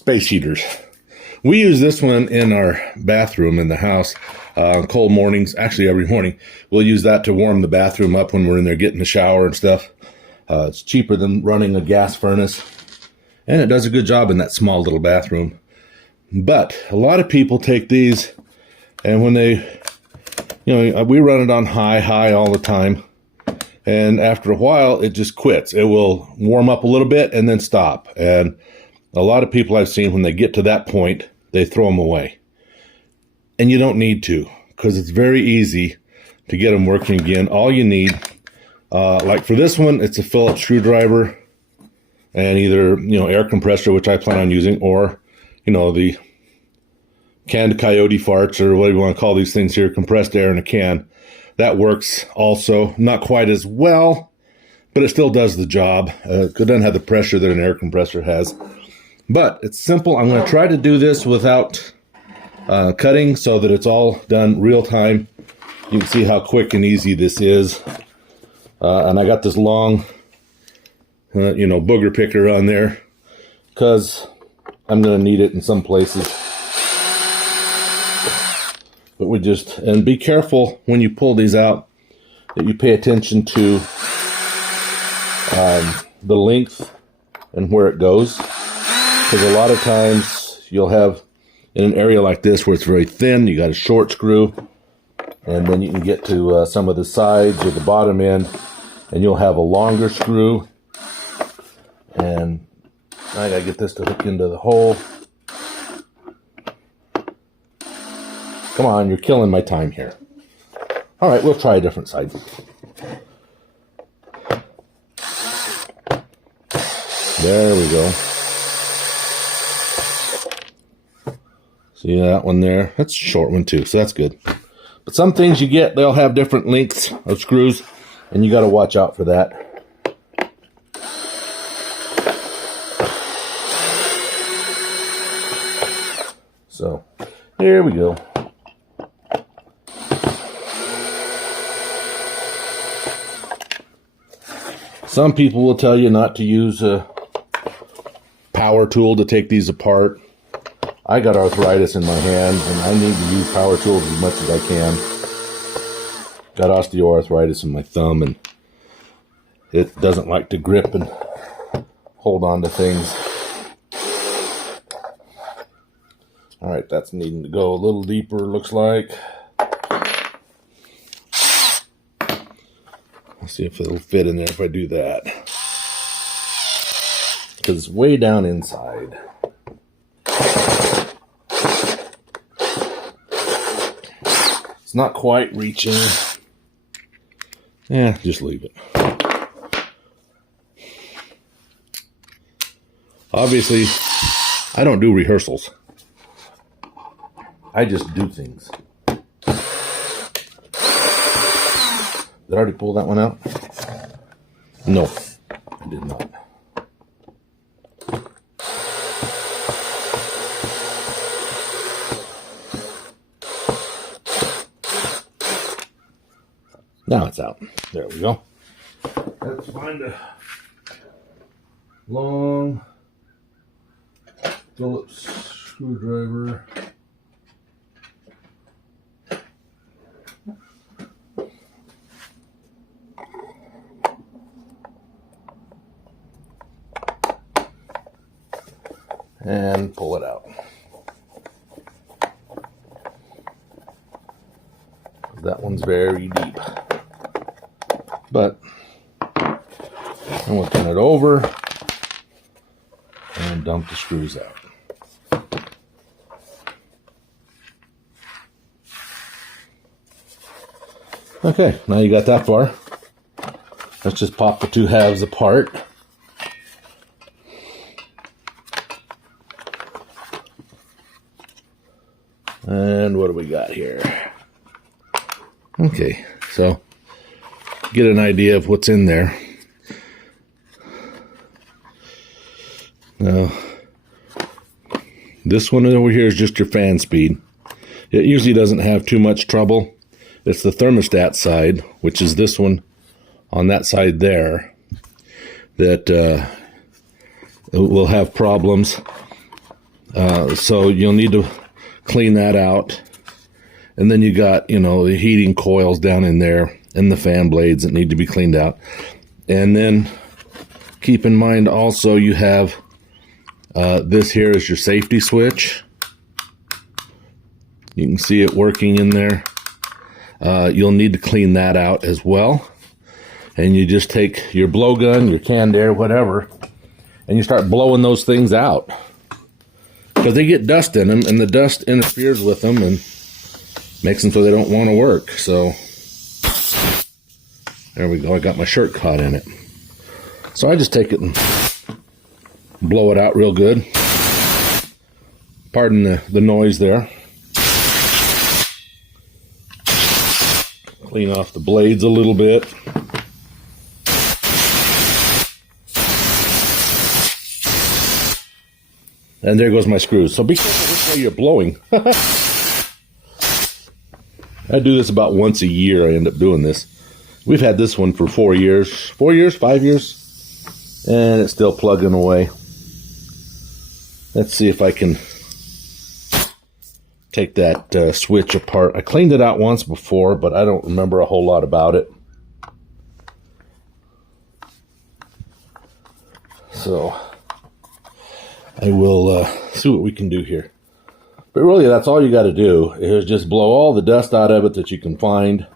space heaters. We use this one in our bathroom in the house on cold mornings. Actually, every morning we'll use that to warm the bathroom up when we're in there getting a shower and stuff. It's cheaper than running a gas furnace, and it does a good job in that small little bathroom. But a lot of people take these, and when they, we run it on high all the time, and after a while it just quits. It will warm up a little bit and then stop. And a lot of people I've seen, when they get to that point, they throw them away. And you don't need to, because it's very easy to get them working again. All you need, like for this one, it's a Phillips screwdriver and either, air compressor, which I plan on using, or, the canned coyote farts, or whatever you want to call these things here, compressed air in a can. That works also. Not quite as well, but it still does the job. It doesn't have the pressure that an air compressor has. But it's simple. I'm going to try to do this without cutting so that it's all done real time. You can see how quick and easy this is. And I got this long, booger picker on there because I'm going to need it in some places. But and be careful when you pull these out that you pay attention to the length and where it goes. Because a lot of times you'll have, in an area like this where it's very thin, you got a short screw, and then you can get to some of the sides or the bottom end, and you'll have a longer screw. And I gotta get this to hook into the hole. Come on, you're killing my time here. All right, we'll try a different side. There we go. See that one there? That's a short one too, so that's good. But some things they'll have different lengths of screws, and you got to watch out for that. So, here we go. Some people will tell you not to use a power tool to take these apart. I got arthritis in my hands, and I need to use power tools as much as I can. Got osteoarthritis in my thumb, and it doesn't like to grip and hold on to things. All right, that's needing to go a little deeper, looks like. Let's see if it'll fit in there if I do that. Because it's way down inside. It's not quite reaching. Yeah, just leave it. Obviously, I don't do rehearsals. I just do things. Did I already pull that one out? No, I did not. Now it's out. There we go. Let's find a long Phillips screwdriver. And pull it out. That one's very deep. But I'm going to turn it over and dump the screws out. Okay, now you got that far. Let's just pop the two halves apart. And what do we got here? Okay, so get an idea of what's in there. Now, this one over here is just your fan speed. It usually doesn't have too much trouble. It's the thermostat side, which is this one on that side there, that will have problems. So you'll need to clean that out. And then you got, the heating coils down in there and the fan blades that need to be cleaned out. And then keep in mind also you have this here is your safety switch. You can see it working in there. You'll need to clean that out as well. And you just take your blowgun, your canned air, whatever, and you start blowing those things out. Because they get dust in them, and the dust interferes with them and makes them so they don't want to work. So, there we go. I got my shirt caught in it. So I just take it and blow it out real good. Pardon the noise there. Clean off the blades a little bit. And there goes my screws. So be careful which way you're blowing. I do this about once a year. I end up doing this. We've had this one for 4 years. 4 years? 5 years? And it's still plugging away. Let's see if I can take that switch apart. I cleaned it out once before, but I don't remember a whole lot about it. So I will see what we can do here. But really, that's all you got to do is just blow all the dust out of it that you can find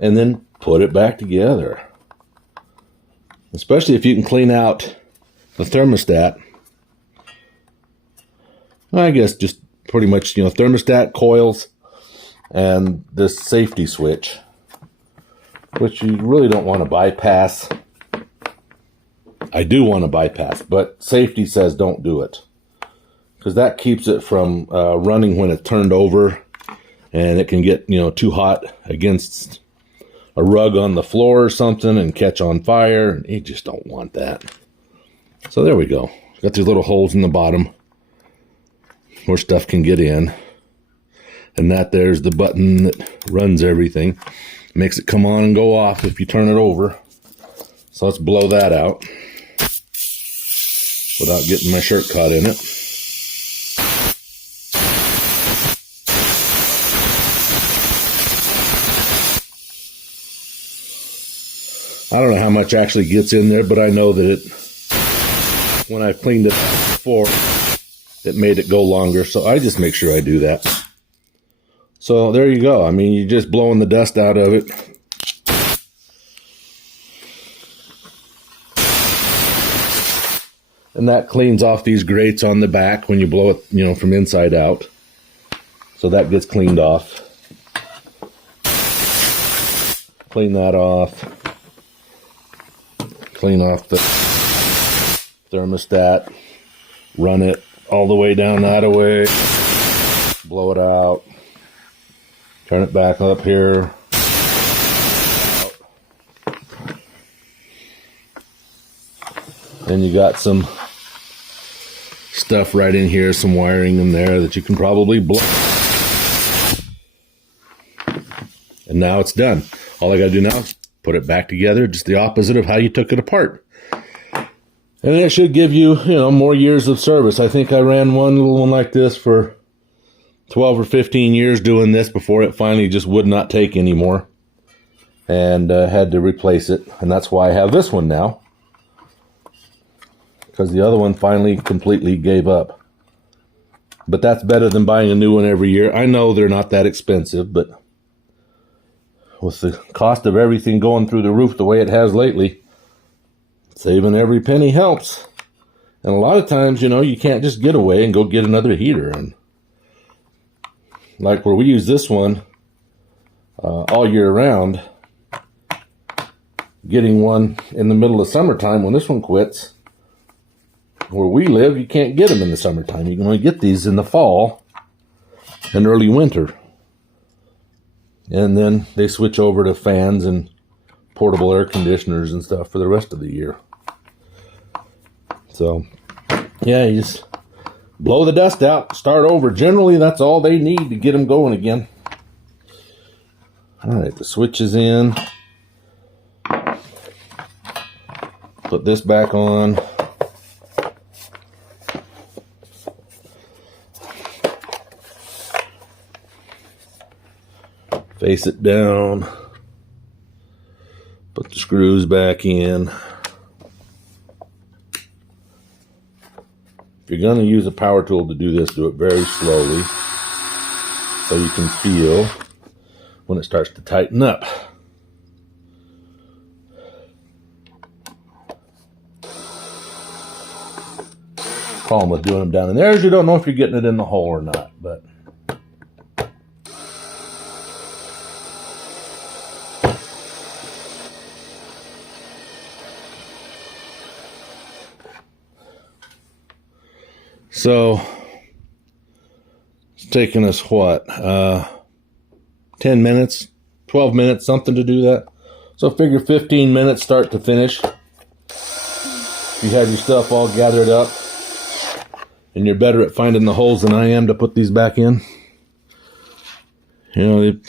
and then put it back together. Especially if you can clean out the thermostat. I guess just pretty much, thermostat, coils, and this safety switch, which you really don't want to bypass. I do want to bypass, but safety says don't do it. Because that keeps it from running when it's turned over, and it can get, too hot against a rug on the floor or something and catch on fire, and you just don't want that. So there we go. Got these little holes in the bottom where stuff can get in. And there's the button that runs everything. Makes it come on and go off if you turn it over. So let's blow that out without getting my shirt caught in it. I don't know how much actually gets in there, but I know that when I've cleaned it before, it made it go longer. So I just make sure I do that. So there you go. I mean, you're just blowing the dust out of it. And that cleans off these grates on the back when you blow it, from inside out. So that gets cleaned off. Clean that off. Clean off the thermostat. Run it all the way down that way. Blow it out. Turn it back up here. Then you got some stuff right in here, some wiring in there that you can probably blow. And now it's done. All I got to do now is put it back together, just the opposite of how you took it apart. And it should give you, more years of service. I think I ran one little one like this for 12 or 15 years doing this before it finally just would not take anymore. And had to replace it. And that's why I have this one now. Because the other one finally completely gave up. But that's better than buying a new one every year. I know they're not that expensive, but with the cost of everything going through the roof the way it has lately, saving every penny helps. And a lot of times, you can't just get away and go get another heater. And like where we use this one all year round, getting one in the middle of summertime when this one quits, where we live, you can't get them in the summertime. You can only get these in the fall and early winter. And then they switch over to fans and portable air conditioners and stuff for the rest of the year. So, yeah, you just blow the dust out, start over. Generally, that's all they need to get them going again. All right, the switch is in. Put this back on. Face it down. Put the screws back in. If you're going to use a power tool to do this, do it very slowly so you can feel when it starts to tighten up. Problem with doing them down in there is you don't know if you're getting it in the hole or not, but so it's taken us what, 10 minutes, 12 minutes, something to do that. So figure 15 minutes start to finish. You have your stuff all gathered up and you're better at finding the holes than I am to put these back in. You know,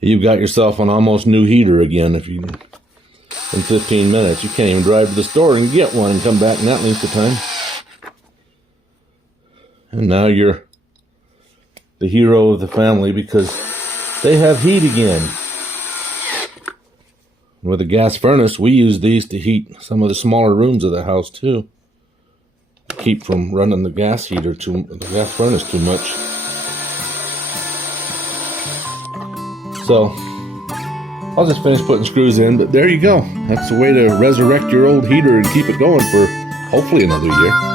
you've got yourself an almost new heater again. If you, in 15 minutes, you can't even drive to the store and get one and come back in that length of time. And now you're the hero of the family because they have heat again. With a gas furnace, we use these to heat some of the smaller rooms of the house too. Keep from running the gas furnace too much. So I'll just finish putting screws in, but there you go. That's the way to resurrect your old heater and keep it going for hopefully another year.